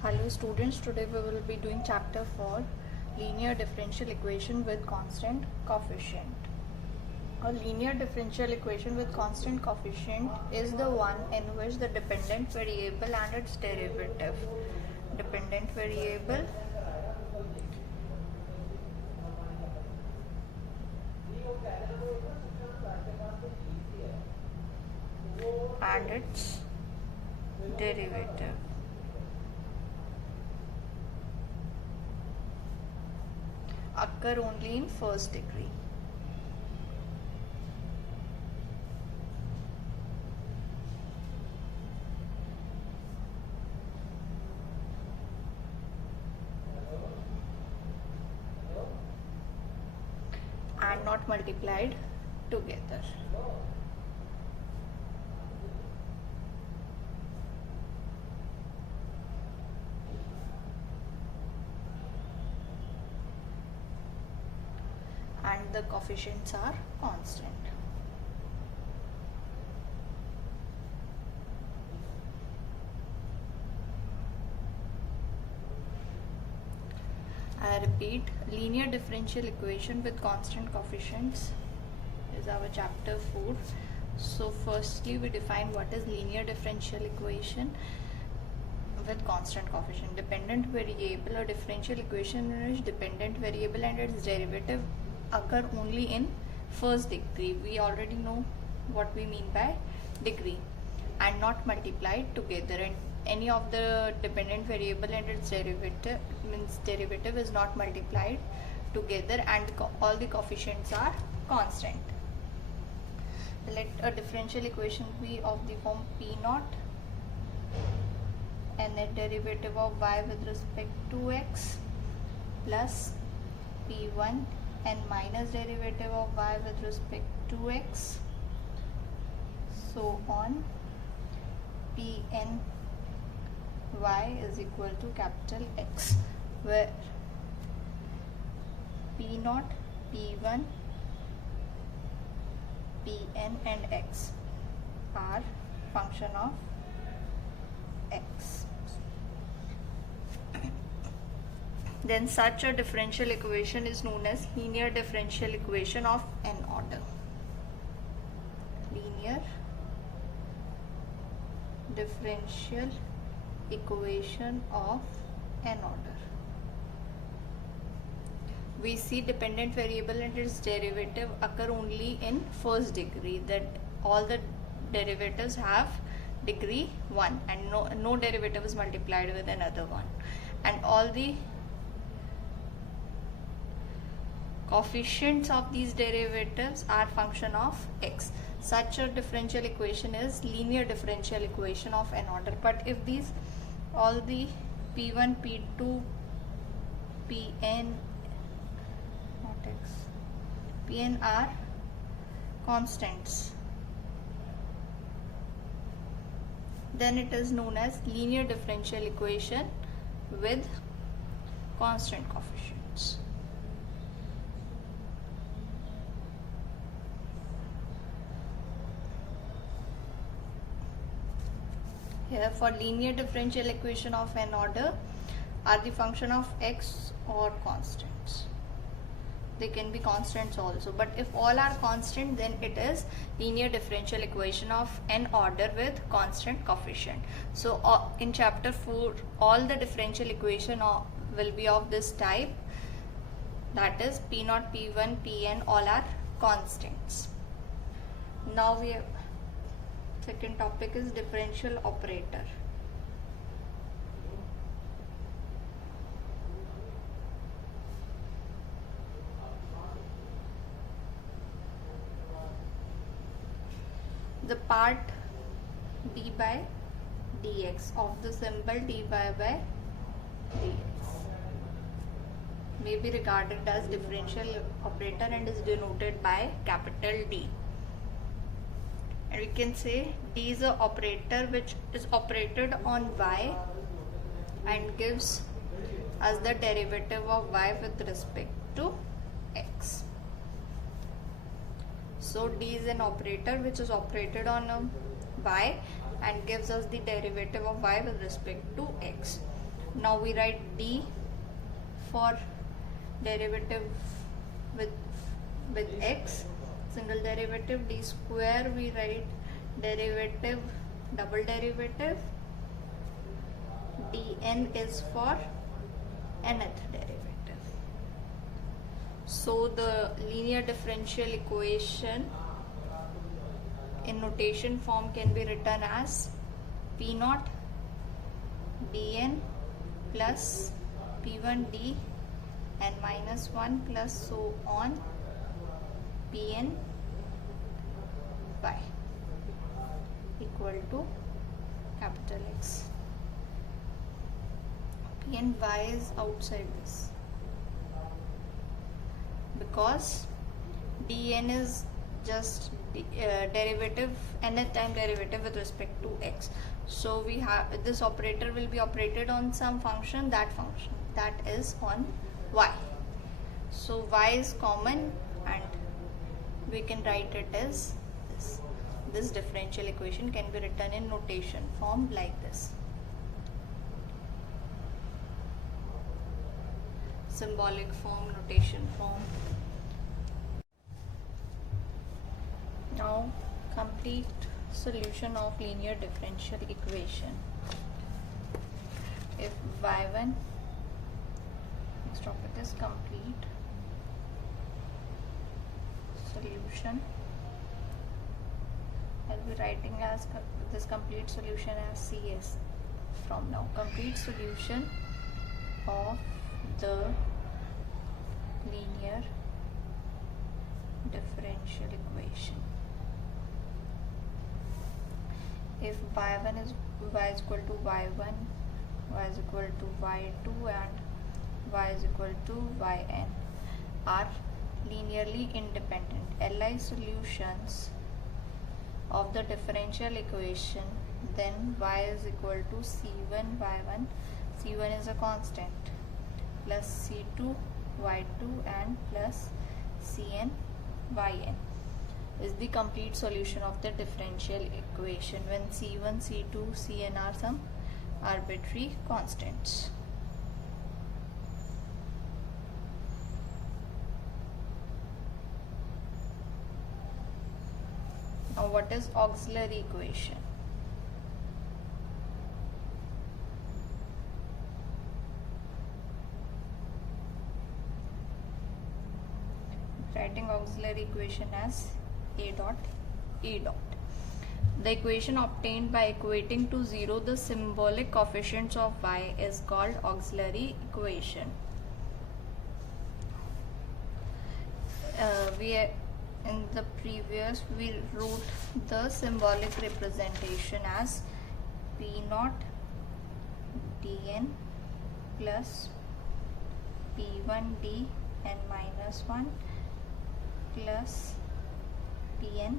Hello students, today we will be doing chapter 4 linear differential equation with constant coefficient. A linear differential equation with constant coefficient is the one in which the dependent variable and its derivative and its derivative occur only in first degree. And not multiplied together. And the coefficients are constant. I repeat, linear differential equation with constant coefficients is our chapter 4. So firstly we define what is linear differential equation with constant coefficient. Dependent variable or differential equation in which dependent variable and its derivative occur only in first degree. We already know what we mean by degree, and not multiplied together, and any of the dependent variable and its derivative means derivative is not multiplied together, and all the coefficients are constant. Let a differential equation be of the form P naught and net derivative of y with respect to x plus P1 and minus derivative of y with respect to x, so on. Pn y is equal to capital X, where P0, P1, Pn and x are function of x. Then such a differential equation is known as linear differential equation of n order. Linear differential equation of n order. We see dependent variable and its derivative occur only in first degree, that all the derivatives have degree 1 and no derivative is multiplied with another one, and all the coefficients of these derivatives are function of x. Such a differential equation is linear differential equation of n order. But if these all the P1, P2, Pn not x, Pn are constants, then it is known as linear differential equation with constant coefficients. Here for linear differential equation of n order are the function of x or constants. They can be constants also, but if all are constant, then it is linear differential equation of n order with constant coefficient. So in chapter 4 all the differential equation will be of this type, that is P0, P1, Pn all are constants. Now we have second topic is differential operator. The part d by dx of the symbol dy by dx may be regarded as differential operator and is denoted by capital D. And we can say D is an operator which is operated on y and gives us the derivative of y with respect to x. So D is an operator which is operated on y and gives us the derivative of y with respect to x. Now we write d for derivative with x, single derivative. D square we write derivative, double derivative. Dn is for nth derivative. So the linear differential equation in notation form can be written as P naught dn plus P1d and minus 1 plus so on Pn y equal to capital X. Pn y is outside this because dn is just derivative, nth time derivative with respect to x. So we have this operator will be operated on some function that is on y. So y is common and we can write it as this. This differential equation can be written in notation form like this. Symbolic form, notation form. Now complete solution of linear differential equation. If y1, next topic is complete solution. I'll be writing as this complete solution as CS from now. Complete solution of the linear differential equation. If y1 is y is equal to y1, y is equal to y2 and y is equal to yn are linearly independent. Li solutions of the differential equation, then y is equal to c1 y1, c1 is a constant, plus c2 y2 and plus cn yn is the complete solution of the differential equation when c1, c2, cn are some arbitrary constants. Now what is auxiliary equation? Writing auxiliary equation as a dot e dot. The equation obtained by equating to 0 the symbolic coefficients of y is called auxiliary equation. In the previous we wrote the symbolic representation as P naught dn plus P1d and minus 1 plus Pn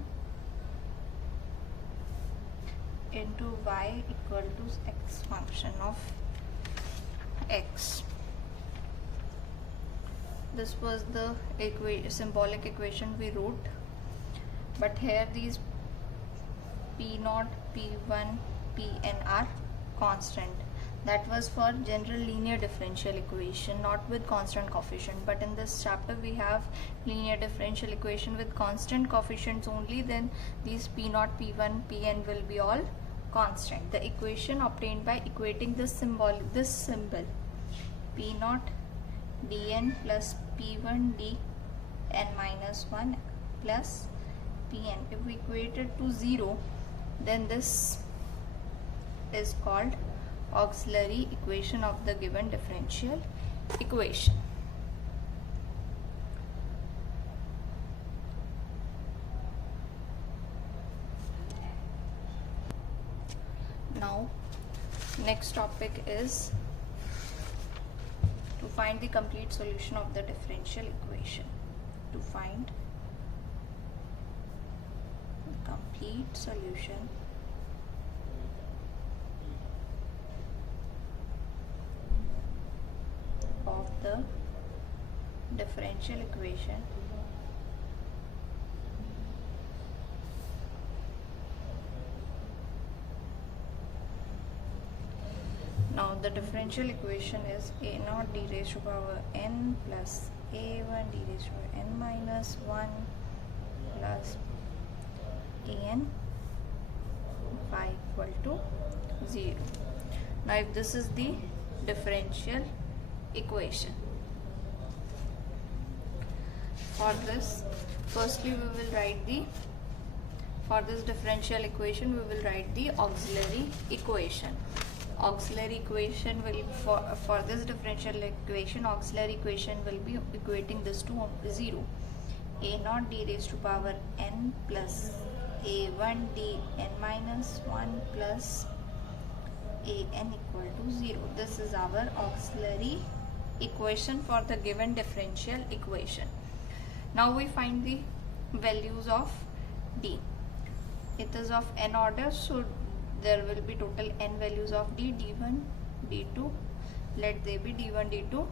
into y equal to x function of x. This was the symbolic equation we wrote, but here these P0, P1, Pn are constant. That was for general linear differential equation, not with constant coefficient. But in this chapter we have linear differential equation with constant coefficients only, then these P0, P1, Pn will be all constant. The equation obtained by equating this symbol P0 dn plus P1d n minus 1 plus Pn. If we equate it to 0, then this is called auxiliary equation of the given differential equation. Now next topic is to find the complete solution of the differential equation. To find the complete solution of the differential equation, now the differential equation is a naught d raised to power n plus a1 d raised to power n minus 1 plus an y equal to 0. Now if this is the differential equation, for this firstly we will write the, for this differential equation we will write the auxiliary equation. Auxiliary equation will, for this differential equation, auxiliary equation will be equating this to 0. A naught d raised to power n plus a1 d n minus 1 plus an equal to 0. This is our auxiliary equation for the given differential equation. Now we find the values of d. It is of n order, so there will be total n values of d, d1, d2, let they be d1, d2,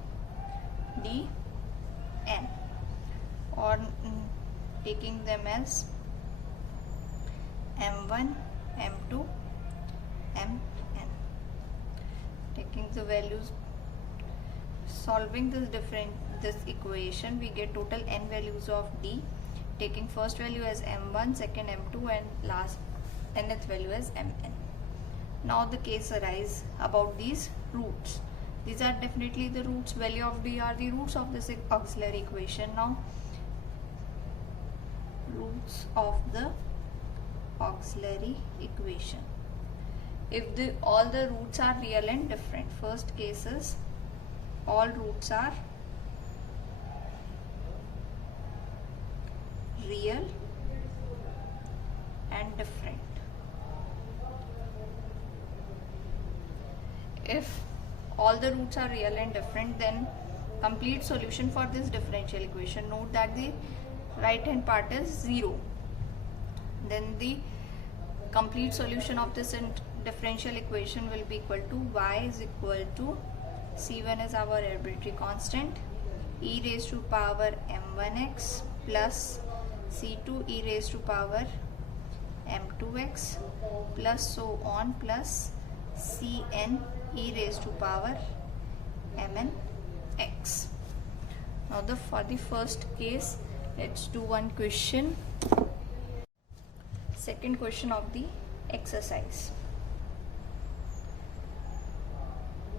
dn, or taking them as m1, m2, mn. Taking the values, solving this equation, we get total n values of d, taking first value as m1, second m2, and last nth value as mn. Now the case arises about these roots. These are definitely the roots. Value of d are the roots of this auxiliary equation. Now roots of the auxiliary equation. If all the roots are real and different, first case is all roots are real and different. If all the roots are real and different, then complete solution for this differential equation. Note that the right hand part is 0. Then the complete solution of this differential equation will be equal to y is equal to c1 is our arbitrary constant, e raised to power m1x plus c2 e raised to power m2x plus so on plus cn e raised to power mnx. Now for the first case, let's do one question. Second question of the exercise.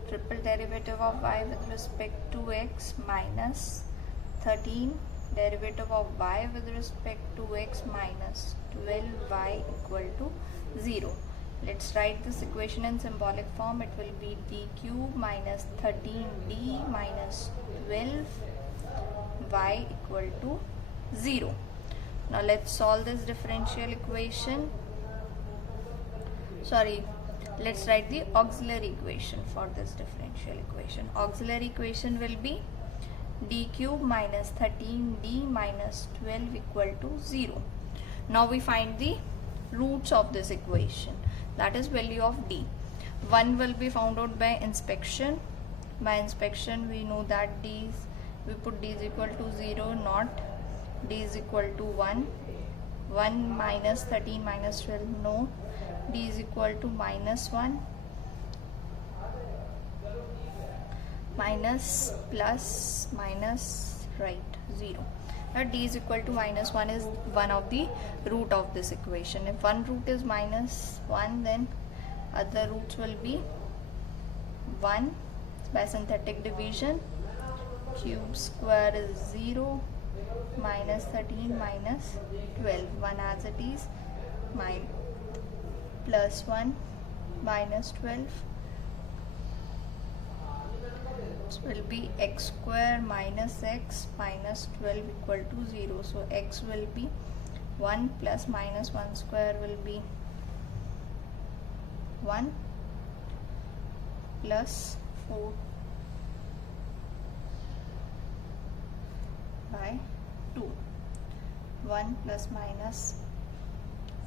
Triple derivative of y with respect to x minus 13 derivative of y with respect to x minus 12y equal to 0. Let's write this equation in symbolic form. It will be d cube minus 13d minus 12y equal to 0. Now let's solve this differential equation. Let's write the auxiliary equation for this differential equation. Auxiliary equation will be d cube minus 13d minus 12 equal to 0. Now we find the roots of this equation, that is value of d. 1 will be found out by inspection. By inspection we know that we put d is equal to 0, not d is equal to 1. 1 minus 13 minus 12, no. D is equal to minus 1, minus, plus, minus, right, 0. Now d is equal to minus 1 is one of the root of this equation. If one root is minus 1, then other roots will be 1 by synthetic division. Cube square is 0, minus 13 minus 12, 1 as it is, plus 1 minus 12. This will be x square minus x minus 12 equal to 0. So x will be 1 plus minus 1 square will be 1 plus 4 by 2. 1 plus minus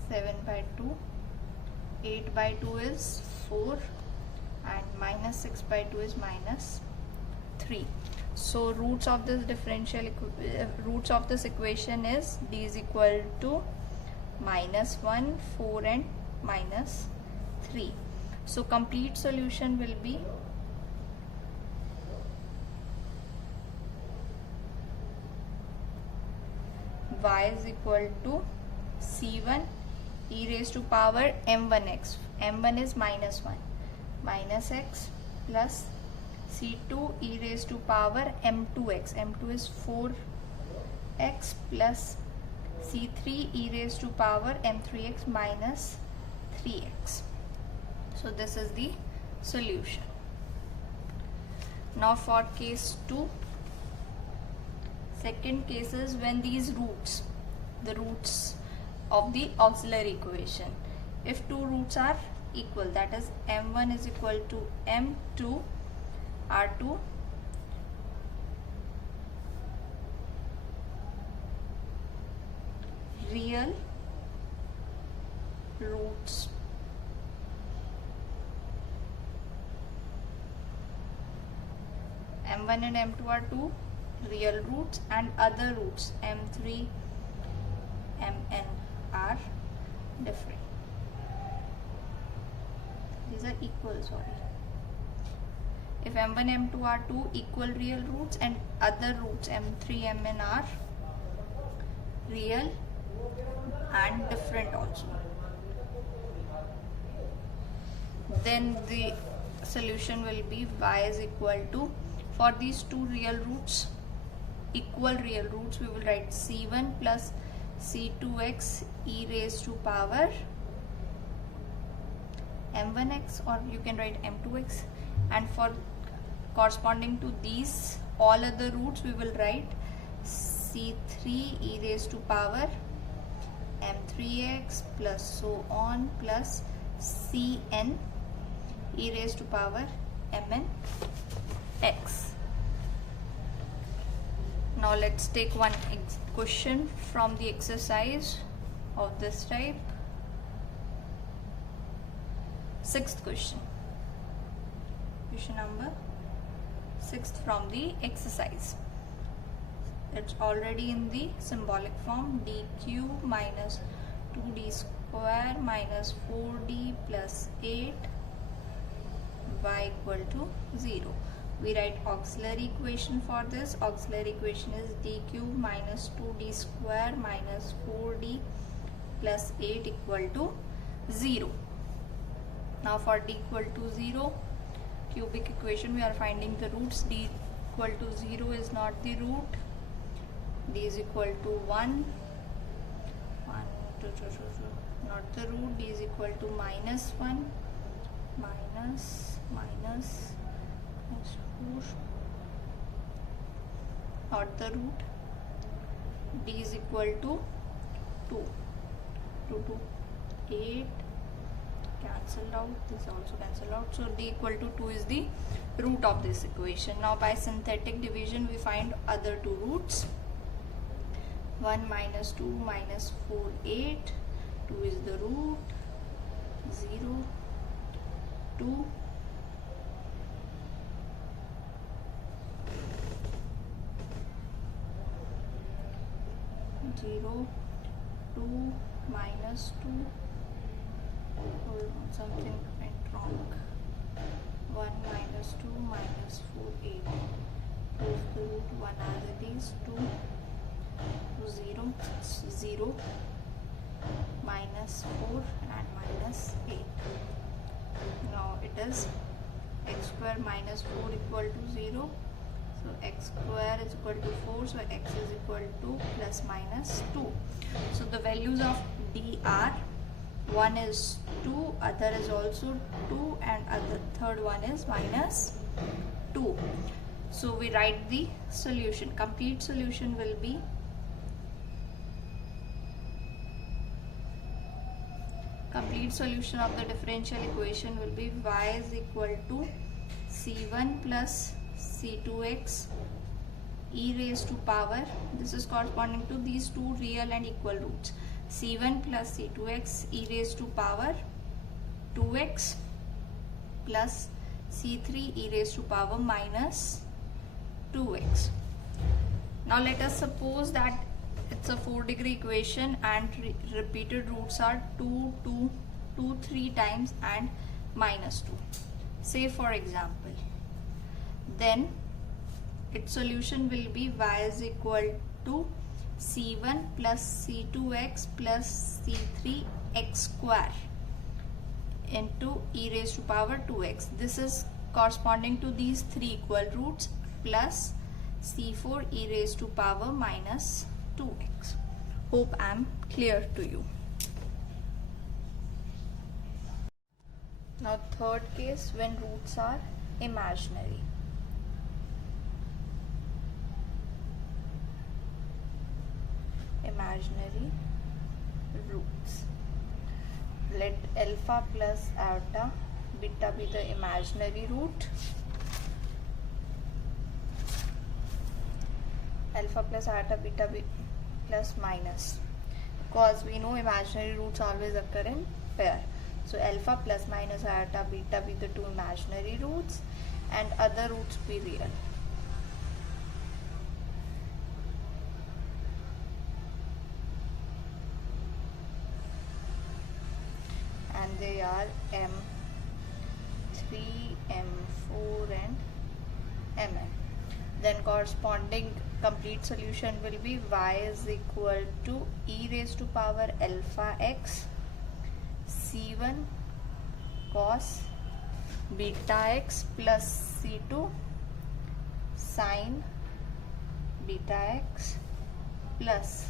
7 by 2. 8 by 2 is 4 and minus 6 by 2 is minus 3. So roots of this roots of this equation is d is equal to minus 1, 4 and minus 3. So complete solution will be y is equal to c1 e raised to power m1x. m1 is minus 1 minus x plus c2 e raised to power m2x. m2 is 4x plus c3 e raised to power m3x minus 3x. So this is the solution. Now for case 2, second case is when these roots, the roots of the auxiliary equation, if two roots are equal, that is m1 is equal to m2 are two real roots m1 and m2 are two real roots, and other roots m3 mn are different. These are equal, sorry. If m1 m2 are two equal real roots and other roots m3 mn are real and different also, then the solution will be y is equal to, for these two real roots, equal real roots, we will write c1 plus c2x e raised to power m1x, or you can write m2x, and for corresponding to these all other roots we will write c3 e raised to power m3x plus so on plus cn e raised to power mnx. Now let's take one question from the exercise of this type. Sixth question. Question number 6 from the exercise. It's already in the symbolic form, dq minus 2d square minus 4d plus 8 y equal to 0. We write auxiliary equation for this. Auxiliary equation is dq minus 2d square minus 4d plus 8 equal to 0. Now for d equal to 0, cubic equation, we are finding the roots. D equal to 0 is not the root. D is equal to 1, not the root. D is equal to minus 1, minus 4, not the root. D is equal to 2, 8, cancelled out, this also cancelled out. So D equal to 2 is the root of this equation. Now by synthetic division we find other two roots. 1 minus 2 minus 4, 8. 2 is the root. 0, 2. 0, 2 minus 2. Hold on, something went wrong. 1 minus 2 minus 4, 8. 2 is the root, 1 as it is, 2, 0, 0, minus 4 and minus 8. Now it is x square minus 4 equal to 0. So x square is equal to 4, so x is equal to plus minus 2. So the values of D are, one is 2, other is also 2, and other third one is minus 2. So we write the solution. Complete solution will be complete solution of the differential equation will be y is equal to c1 plus c2x e raised to power, this is corresponding to these two real and equal roots, c1 plus c2x e raised to power 2x plus c3 e raised to power minus 2x. Now let us suppose that it's a 4-degree equation and repeated roots are 2, 2, 2, 3 times and minus 2, say for example, then its solution will be y is equal to c1 plus c2x plus c3x square into e raised to power 2x. This is corresponding to these three equal roots plus c4 e raised to power minus 2x. Hope I am clear to you. Now third case, when roots are imaginary. Imaginary roots. Let alpha plus iota beta be the imaginary root. Alpha plus iota beta be plus minus, because we know imaginary roots always occur in pair. So alpha plus minus iota beta be the two imaginary roots and other roots be real. And they are m3, m4 and mn. Then corresponding complete solution will be y is equal to e raised to power alpha x c1 cos beta x plus c2 sin beta x plus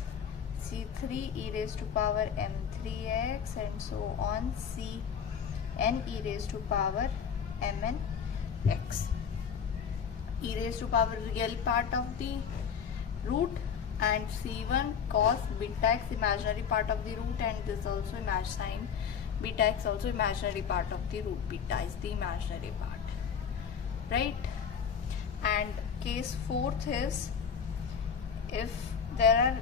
c3 e raised to power m3x and so on cn e raised to power mn x. E raised to power real part of the root and c1 cos beta x imaginary part of the root, and this also sin beta x also imaginary part of the root. Beta is the imaginary part, right? And case fourth is if there are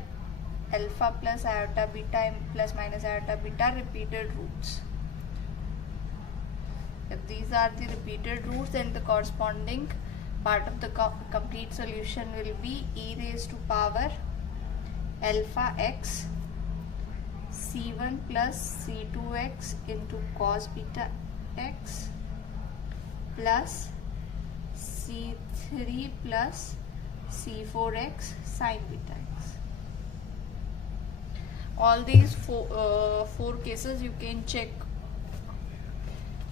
alpha plus iota beta plus minus iota beta repeated roots. If these are the repeated roots, then the corresponding part of the complete solution will be e raised to power alpha x c1 plus c2x into cos beta x plus c3 plus c4x sin beta x. All these four cases you can check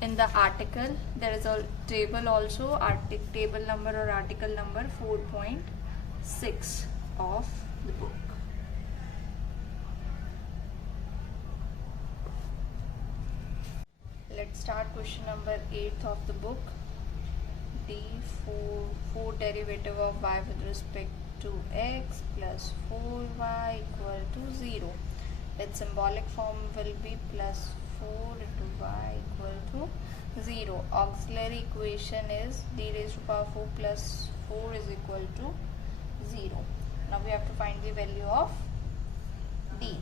in the article. There is a table also, table number or article number 4.6 of the book. Let's start question number 8 of the book. d4 derivative of y with respect to x plus 4y equal to 0. Its symbolic form will be plus 4 into y equal to 0. Auxiliary equation is d raised to power 4 plus 4 is equal to 0. Now we have to find the value of d.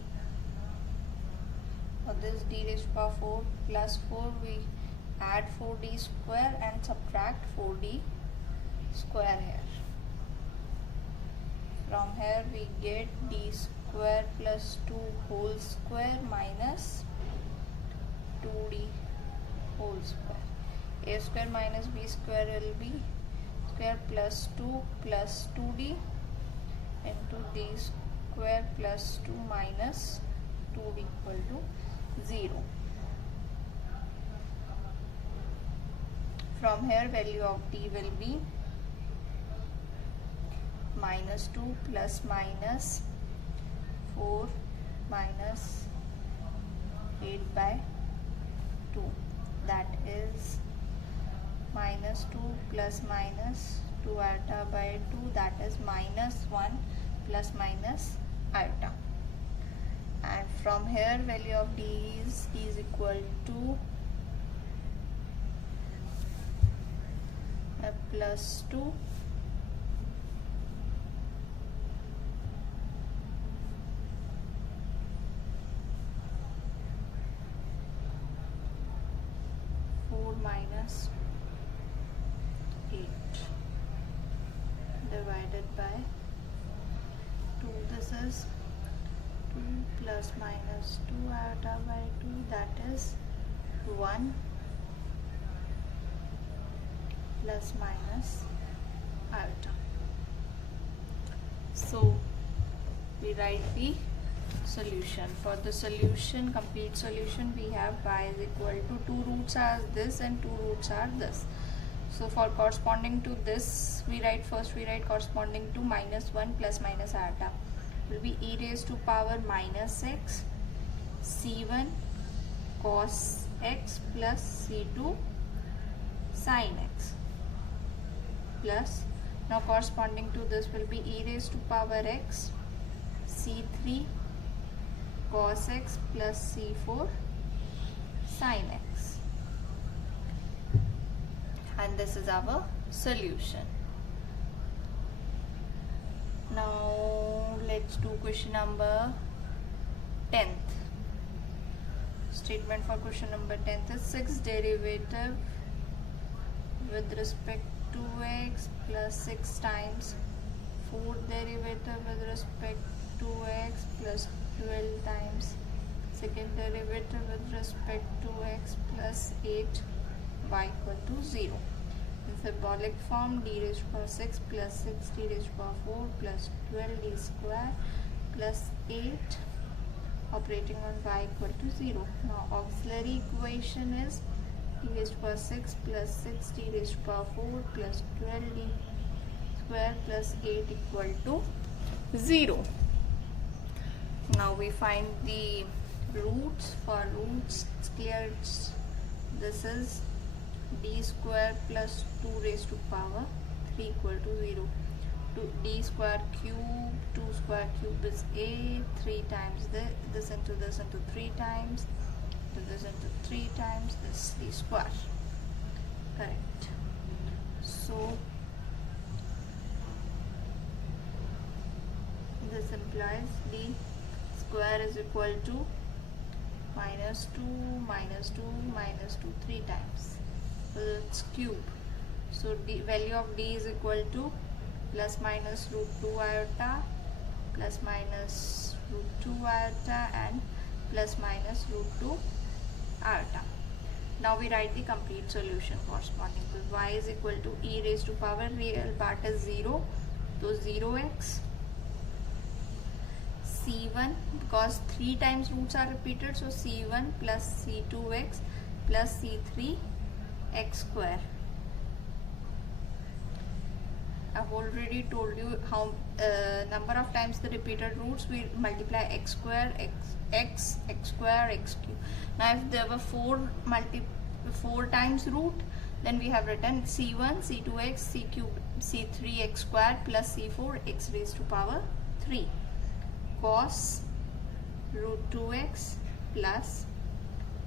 For this d raised to power 4 plus 4, we add 4d square and subtract 4d square here. From here we get d square plus 2 whole square minus 2d whole square. A square minus b square will be square plus 2 plus 2d into d square plus 2 minus 2d equal to 0. From here value of d will be minus 2 plus minus 4 minus 8 by 2, that is minus 2 plus minus 2 iota by 2, that is minus 1 plus minus iota. And from here value of d is equal to plus 2 minus 8 divided by 2. This is 2 plus minus 2 iota by 2, that is 1 plus minus iota. So we write the solution. For the solution, complete solution, we have y is equal to 2 roots are this and 2 roots are this. So for corresponding to this, we write corresponding to minus 1 plus minus iota will be e raised to power minus x c1 cos x plus c2 sin x, plus now corresponding to this will be e raised to power x c3 cos x plus c4 sin x, and this is our solution. Now let's do question number 10th. Statement for question number 10th is 6 derivative with respect to x plus 6 times 4 derivative with respect to x plus 12 times second derivative with respect to x plus 8 y equal to 0. In symbolic form, d raised to power 6 plus 6 d raised to power 4 plus 12 d square plus 8 operating on y equal to 0. Now auxiliary equation is d raised to power 6 plus 6 d raised to power 4 plus 12 d square plus 8 equal to 0. Now we find the roots. For roots, it's clear, this is d square plus 2 raised to power 3 equal to 0. D square cube, 2 square cube is 8, 3 times this into 3 times, this into 3 times, this d square. Correct. So this implies d square is equal to minus 2 minus 2 minus 2 3 times. So it's cube. So the value of d is equal to plus minus root 2 iota plus minus root 2 iota and plus minus root 2 iota. Now we write the complete solution corresponding to y is equal to e raised to power, real part is 0, so 0x c1, because 3 times roots are repeated, so c1 plus c2x plus c3 x square. I've already told you how number of times the repeated roots, we multiply x square, x square, x cube. Now if there were 4 times root, then we have written c1 c2x c cube c3 x square plus c4 x raised to power 3 cos root 2x plus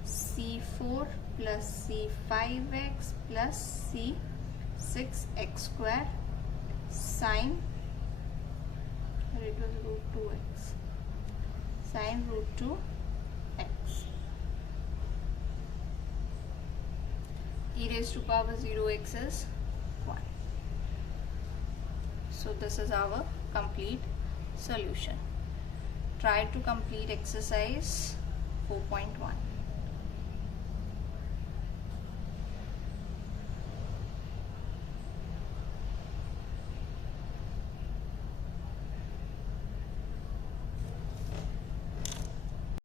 c4 plus c5x plus c6x square sine, it was root 2x, sine root 2x, e raised to power 0x is 1. So this is our complete solution. Try to complete exercise 4.1.